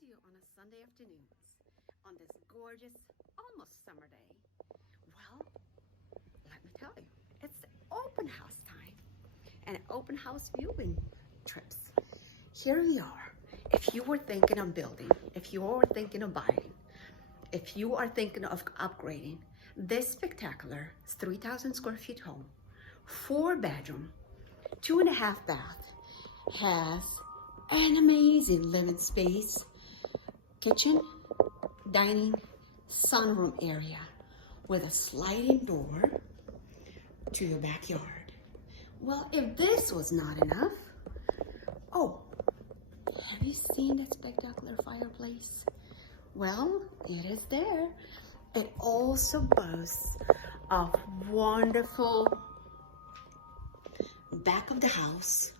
do on a Sunday afternoons on this gorgeous, almost summer day? Well, let me tell you, it's open house time and open house viewing trips. Here we are. If you were thinking of building, if you were thinking of buying, if you are thinking of upgrading, this spectacular 3,000 square feet home, 4-bedroom, 2.5 bath, has an amazing living space, kitchen, dining, sunroom area with a sliding door to your backyard. Well, if this was not enough, oh, have you seen that spectacular fireplace? Well, it is there. It also boasts of wonderful back of the house